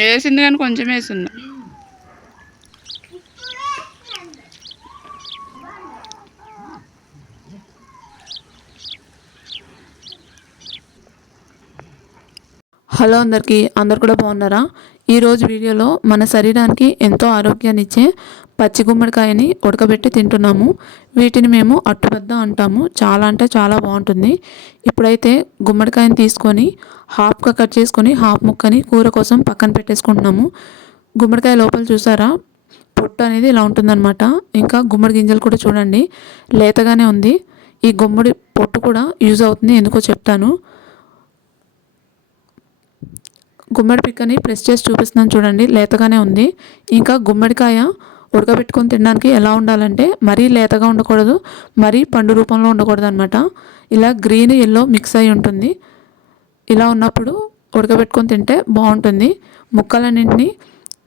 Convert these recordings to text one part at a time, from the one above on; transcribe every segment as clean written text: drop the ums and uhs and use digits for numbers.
వేసింది కానీ కొంచెం వేసింది. హలో అందరు కూడా బాగున్నారా? ఈరోజు వీడియోలో మన శరీరానికి ఎంతో ఆరోగ్యాన్ని ఇచ్చే పచ్చి గుమ్మడికాయని ఉడకబెట్టి తింటున్నాము. వీటిని మేము అట్టుబద్ద అంటాము. చాలా అంటే చాలా బాగుంటుంది. ఇప్పుడైతే గుమ్మడికాయని తీసుకొని హాఫ్గా కట్ చేసుకొని హాఫ్ ముక్కని కూర కోసం పక్కన పెట్టేసుకుంటున్నాము. గుమ్మడికాయ లోపల చూసారా, పొట్టు అనేది ఇలా ఉంటుందన్నమాట. ఇంకా గుమ్మడి గింజలు కూడా చూడండి, లేతగానే ఉంది. ఈ గుమ్మడి పొట్టు కూడా యూజ్ అవుతుంది, ఎందుకో చెప్తాను. గుమ్మడి పిక్కని ప్రెస్ చేసి చూపిస్తున్నాను చూడండి, లేతగానే ఉంది. ఇంకా గుమ్మడికాయ ఉడకబెట్టుకొని తినడానికి ఎలా ఉండాలంటే మరీ లేతగా ఉండకూడదు, మరీ పండు రూపంలో ఉండకూడదు అనమాట. ఇలా గ్రీన్ ఎల్లో మిక్స్ అయి ఉంటుంది. ఇలా ఉన్నప్పుడు ఉడకబెట్టుకొని తింటే బాగుంటుంది. ముక్కలన్నింటినీ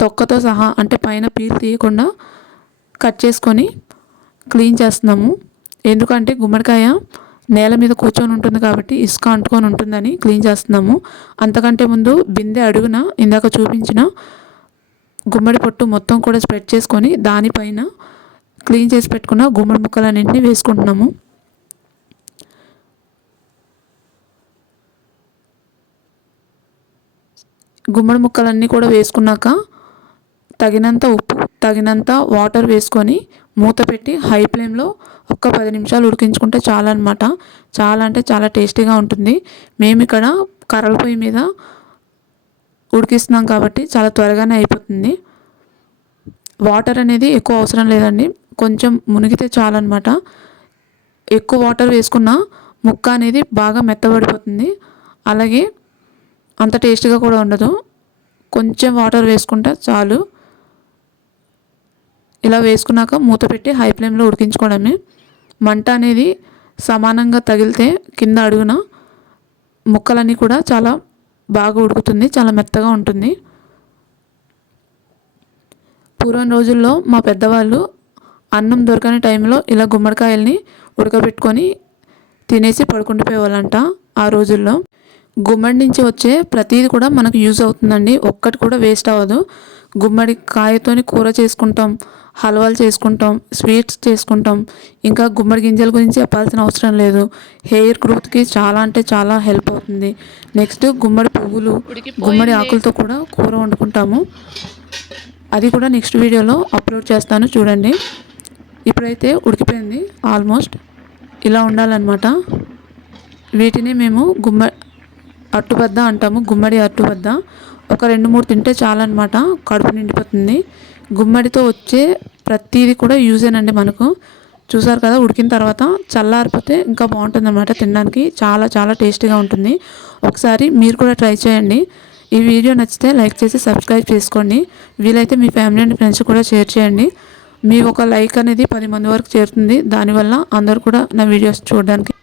తొక్కతో సహా అంటే పైన పీల్ తీయకుండా కట్ చేసుకొని క్లీన్ చేస్తున్నాము. ఎందుకంటే గుమ్మడికాయ నేల మీద కూర్చొని ఉంటుంది కాబట్టి ఇసుక అంటుకొని ఉంటుందని క్లీన్ చేస్తున్నాము. అంతకంటే ముందు బిందె అడుగున ఇందాక చూపించిన గుమ్మడి పొట్టు మొత్తం కూడా స్ప్రెడ్ చేసుకొని దానిపైన క్లీన్ చేసి పెట్టుకున్న గుమ్మడి ముక్కలన్నింటినీ వేసుకుంటున్నాము. గుమ్మడి ముక్కలన్నీ కూడా వేసుకున్నాక తగినంత ఉప్పు, తగినంత వాటర్ వేసుకొని మూత పెట్టి హై ఫ్లేమ్లో ఒక్క 10 నిమిషాలు ఉడికించుకుంటే చాలా అనమాట. చాలా అంటే చాలా టేస్టీగా ఉంటుంది. మేము ఇక్కడ కర్రల పొయ్యి మీద ఉడికిస్తున్నాం కాబట్టి చాలా త్వరగానే అయిపోతుంది. వాటర్ అనేది ఎక్కువ అవసరం లేదండి, కొంచెం మునిగితే చాలన్నమాట. ఎక్కువ వాటర్ వేసుకున్న ముక్క అనేది బాగా మెత్తబడిపోతుంది, అలాగే అంత టేస్టీగా కూడా ఉండదు. కొంచెం వాటర్ వేసుకుంటే చాలు. ఇలా వేసుకున్నాక మూత పెట్టి హై ఫ్లేమ్లో ఉడికించుకోవడమే. మంట అనేది సమానంగా తగిలితే కింద అడుగున ముక్కలన్నీ కూడా చాలా బాగా ఉడుకుతుంది, చాలా మెత్తగా ఉంటుంది. పూర్వం రోజుల్లో మా పెద్దవాళ్ళు అన్నం దొరకని టైంలో ఇలా గుమ్మడికాయల్ని ఉడకబెట్టుకొని తినేసి పడుకుండిపోయేవాళ్ళంట. ఆ రోజుల్లో గుమ్మడి నుంచి వచ్చే ప్రతిదీ కూడా మనకు యూజ్ అవుతుందండి, ఒక్కటి కూడా వేస్ట్ అవ్వదు. గుమ్మడి కాయతోని కూర చేసుకుంటాం, హల్వాలు చేసుకుంటాం, స్వీట్స్ చేసుకుంటాం. ఇంకా గుమ్మడి గింజల గురించి చెప్పాల్సిన అవసరం లేదు. హెయిర్ గ్రోత్కి చాలా అంటే చాలా హెల్ప్ అవుతుంది. నెక్స్ట్ గుమ్మడి పువ్వులు, గుమ్మడి ఆకులతో కూడా కూర వండుకుంటాము. అది కూడా నెక్స్ట్ వీడియోలో అప్లోడ్ చేస్తాను చూడండి. ఇప్పుడైతే ఉడికిపోయింది ఆల్మోస్ట్. ఇలా ఉండాలన్నమాట. వీటిని మేము అట్టుబద్ద అంటాము, గుమ్మడి అట్టుబద్ద. ఒక 2-3 తింటే చాలన్నమాట, కడుపు నిండిపోతుంది. గుమ్మడితో వచ్చే ప్రతిదీ కూడా యూజేనండి మనకు. చూసారు కదా, ఉడికిన తర్వాత చల్లారిపోతే ఇంకా బాగుంటుంది అన్నమాట తినడానికి. చాలా చాలా టేస్టీగా ఉంటుంది. ఒకసారి మీరు కూడా ట్రై చేయండి. ఈ వీడియో నచ్చితే లైక్ చేసి సబ్స్క్రైబ్ చేసుకోండి. వీలైతే మీ ఫ్యామిలీ అండ్ ఫ్రెండ్స్ కూడా షేర్ చేయండి. మీ ఒక లైక్ అనేది 10 మంది వరకు చేరుతుంది. దానివల్ల అందరూ కూడా నా వీడియోస్ చూడడానికి